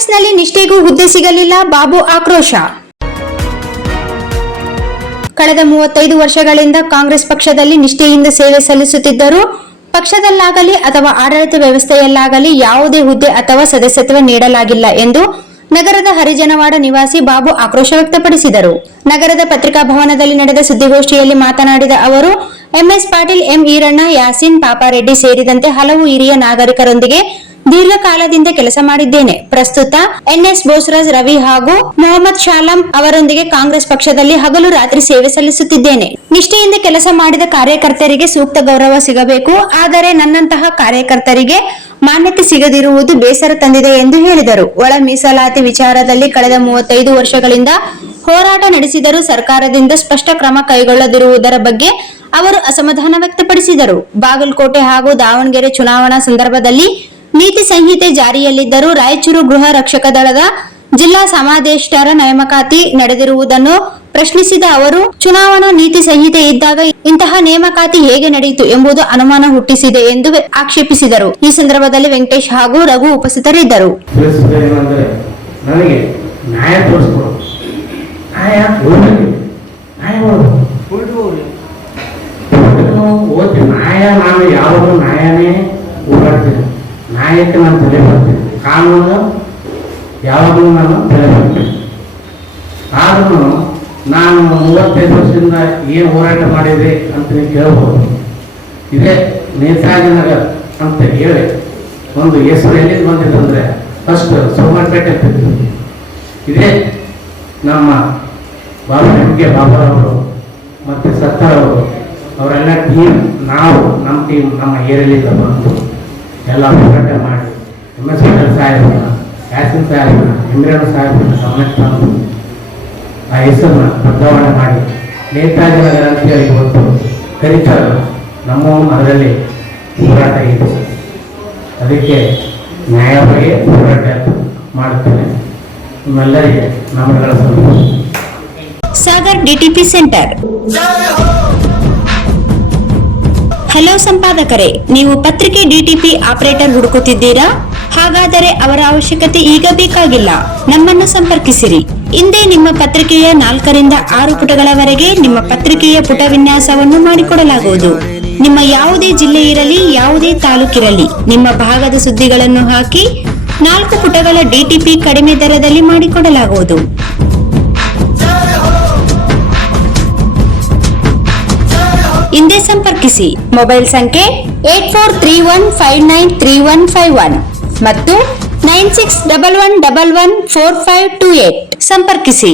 ಕಾಂಗ್ರೆಸ್ನಲ್ಲಿ ನಿಷ್ಠೆಗೂ ಹುದ್ದೆ ಸಿಗಲಿಲ್ಲ, ಬಾಬು ಆಕ್ರೋಶ. ಕಳೆದ 35 ವರ್ಷಗಳಿಂದ ಕಾಂಗ್ರೆಸ್ ಪಕ್ಷದಲ್ಲಿ ನಿಷ್ಠೆಯಿಂದ ಸೇವೆ ಸಲ್ಲಿಸುತ್ತಿದ್ದರೂ ಪಕ್ಷದಲ್ಲಾಗಲಿ ಅಥವಾ ಆಡಳಿತ ವ್ಯವಸ್ಥೆಯಲ್ಲಾಗಲಿ ಯಾವುದೇ ಹುದ್ದೆ ಅಥವಾ ಸದಸ್ಯತ್ವ ನೀಡಲಾಗಿಲ್ಲ ಎಂದು ನಗರದ ಹರಿಜನವಾಡ ನಿವಾಸಿ ಬಾಬು ಆಕ್ರೋಶ ವ್ಯಕ್ತಪಡಿಸಿದರು. ನಗರದ ಪತ್ರಿಕಾ ಭವನದಲ್ಲಿ ನಡೆದ ಸುದ್ದಿಗೋಷ್ಠಿಯಲ್ಲಿ ಮಾತನಾಡಿದ ಅವರು, ಎಂಎಸ್ ಪಾಟೀಲ್, ಎಂ ಈರಣ್ಣ, ಯಾಸೀನ್ ಪಾಪಾರೆಡ್ಡಿ ಸೇರಿದಂತೆ ಹಲವು ಹಿರಿಯ ನಾಗರಿಕರೊಂದಿಗೆ ದೀರ್ಘಕಾಲದಿಂದ ಕೆಲಸ ಮಾಡಿದ್ದೇನೆ. ಪ್ರಸ್ತುತ ಎನ್ಎಸ್ ಬೋಸರಾಜ್, ರವಿ ಹಾಗೂ ಮೊಹಮ್ಮದ್ ಶಾಲಂ ಅವರೊಂದಿಗೆ ಕಾಂಗ್ರೆಸ್ ಪಕ್ಷದಲ್ಲಿ ಹಗಲು ರಾತ್ರಿ ಸೇವೆ ಸಲ್ಲಿಸುತ್ತಿದ್ದೇನೆ. ನಿಷ್ಠೆಯಿಂದ ಕೆಲಸ ಮಾಡಿದ ಕಾರ್ಯಕರ್ತರಿಗೆ ಸೂಕ್ತ ಗೌರವ ಸಿಗಬೇಕು. ಆದರೆ ನನ್ನಂತಹ ಕಾರ್ಯಕರ್ತರಿಗೆ ಮಾನ್ಯತೆ ಸಿಗದಿರುವುದು ಬೇಸರ ತಂದಿದೆ ಎಂದು ಹೇಳಿದರು. ಒಳ ಮೀಸಲಾತಿ ವಿಚಾರದಲ್ಲಿ ಕಳೆದ 35 ವರ್ಷಗಳಿಂದ ಹೋರಾಟ ನಡೆಸಿದರೂ ಸರ್ಕಾರದಿಂದ ಸ್ಪಷ್ಟ ಕ್ರಮ ಕೈಗೊಳ್ಳದಿರುವುದರ ಬಗ್ಗೆ ಅವರು ಅಸಮಾಧಾನ ವ್ಯಕ್ತಪಡಿಸಿದರು. ಬಾಗಲಕೋಟೆ ಹಾಗೂ ದಾವಣಗೆರೆ ಚುನಾವಣಾ ಸಂದರ್ಭದಲ್ಲಿ ನೀತಿ ಸಂಹಿತೆ ಜಾರಿಯಲ್ಲಿದ್ದರೂ ರಾಯಚೂರು ಗೃಹ ರಕ್ಷಕ ದಳದ ಜಿಲ್ಲಾ ಸಮಾದೇಷ್ಟರ ನೇಮಕಾತಿ ನಡೆದಿರುವುದನ್ನು ಪ್ರಶ್ನಿಸಿದ ಅವರು, ಚುನಾವಣಾ ನೀತಿ ಸಂಹಿತೆ ಇದ್ದಾಗ ಇಂತಹ ನೇಮಕಾತಿ ಹೇಗೆ ನಡೆಯಿತು ಎಂಬುದು ಅನುಮಾನ ಹುಟ್ಟಿಸಿದೆ ಎಂದು ಆಕ್ಷೇಪಿಸಿದರು. ಈ ಸಂದರ್ಭದಲ್ಲಿ ವೆಂಕಟೇಶ್ ಹಾಗೂ ರಘು ಉಪಸ್ಥಿತರಿದ್ದರು. ನ್ಯಾಯಕ್ಕೆ ನಾನು ತಲೆ ಬರ್ತೀನಿ, ಕಾನೂನು ಯಾವಾಗಲೂ ನಾನು ತಲೆ ಬರ್ತೀನಿ. ಆದ್ರೂ ನಾನು 35 ವರ್ಷದಿಂದ ಏನು ಹೋರಾಟ ಮಾಡಿದೆ ಅಂತ ನೀವು ಕೇಳ್ಬೋದು. ಇದೇ ನೇತಾಜಿನಗರ್ ಅಂತ ಹೇಳಿ ಒಂದು ಹೆಸರು ಎಲ್ಲಿಂದ ಬಂದಿದೆ ಫಸ್ಟ್ ಸೋಮವಾರಪೇಟೆ ಅಂತಿದ್ರು. ಇದೇ ನಮ್ಮ ಬಾಬಾರವರು ಮತ್ತು ಸತ್ತರವರು ಅವರೆಲ್ಲ ಟೀಮ್, ನಮ್ಮ ಏರಿಯಲಿಂದ ಬಂದು ಎಲ್ಲ ಹೋರಾಟ ಮಾಡಿ ಎಂಎಸ್ ಪಾಟೀಲ್ ಸಾಹೇಬ್ರನ್ನ, ಯಾಸೀನ್ ಸಾಹೇಬ್ರನ್ನ, ಇಮ್ರಾನ್ ಸಾಹೇಬ್ರನ್ನ ಗಮನಕ್ಕೆ ತಂದು ಆ ಹೆಸರನ್ನ ಬದಲಾವಣೆ ಮಾಡಿ ನೇತಾಜಿನಗರ ಅಂತೇಳಿ ಇವತ್ತು ಕರೀತಾರೆ. ನಮ್ಮ ಅದರಲ್ಲಿ ಹೋರಾಟ ಇದೆ. ಅದಕ್ಕೆ ನ್ಯಾಯವಾಗಿ ಹೋರಾಟ ಮಾಡುತ್ತೇನೆ. ನಿಮ್ಮೆಲ್ಲರಿಗೆ ನಮಗಳ ಸಂತೋಷ. Sagar DTP centre. ಹಲೋ ಸಂಪಾದಕರೇ, ನೀವು ಪತ್ರಿಕೆ ಡಿಟಿಪಿ ಆಪರೇಟರ್ ಹುಡುಕುತ್ತಿದ್ದೀರಾ? ಹಾಗಾದರೆ ಅವರ ಅವಶ್ಯಕತೆ ಈಗ ಬೇಕಾಗಿಲ್ಲ. ನಮ್ಮನ್ನು ಸಂಪರ್ಕಿಸಿರಿ. ಇಂದೇ ನಿಮ್ಮ ಪತ್ರಿಕೆಯ 4 ರಿಂದ 6 ಪುಟಗಳವರೆಗೆ ನಿಮ್ಮ ಪತ್ರಿಕೆಯ ಪುಟ ವಿನ್ಯಾಸವನ್ನು ಮಾಡಿಕೊಡಲಾಗುವುದು. ನಿಮ್ಮ ಯಾವುದೇ ಜಿಲ್ಲೆ ಇರಲಿ, ಯಾವುದೇ ತಾಲೂಕಿರಲಿ, ನಿಮ್ಮ ಭಾಗದ ಸುದ್ದಿಗಳನ್ನು ಹಾಕಿ 4 ಪುಟಗಳ ಡಿಟಿಪಿ ಕಡಿಮೆ ದರದಲ್ಲಿ ಮಾಡಿಕೊಡಲಾಗುವುದು. ಹಿಂದೆ ಸಂಪರ್ಕಿಸಿ. ಮೊಬೈಲ್ ಸಂಖ್ಯೆ 8431593151 ಮತ್ತು 9611114528 ಸಂಪರ್ಕಿಸಿ.